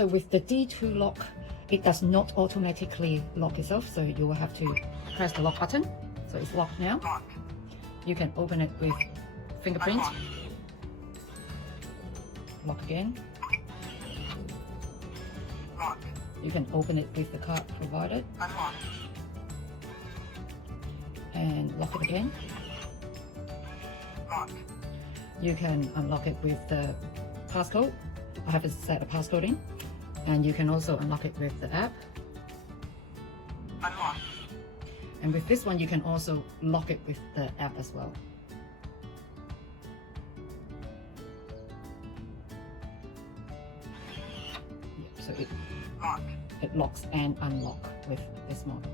So with the D2 lock, it does not automatically lock itself, so you will have to press the lock button. So it's locked now. You can open it with fingerprint. Lock again. You can open it with the card provided. And lock it again. You can unlock it with the passcode. I haven't set a passcode in. And you can also unlock it with the app. And with this one, you can also lock it with the app as well. So it locks and unlocks with this model.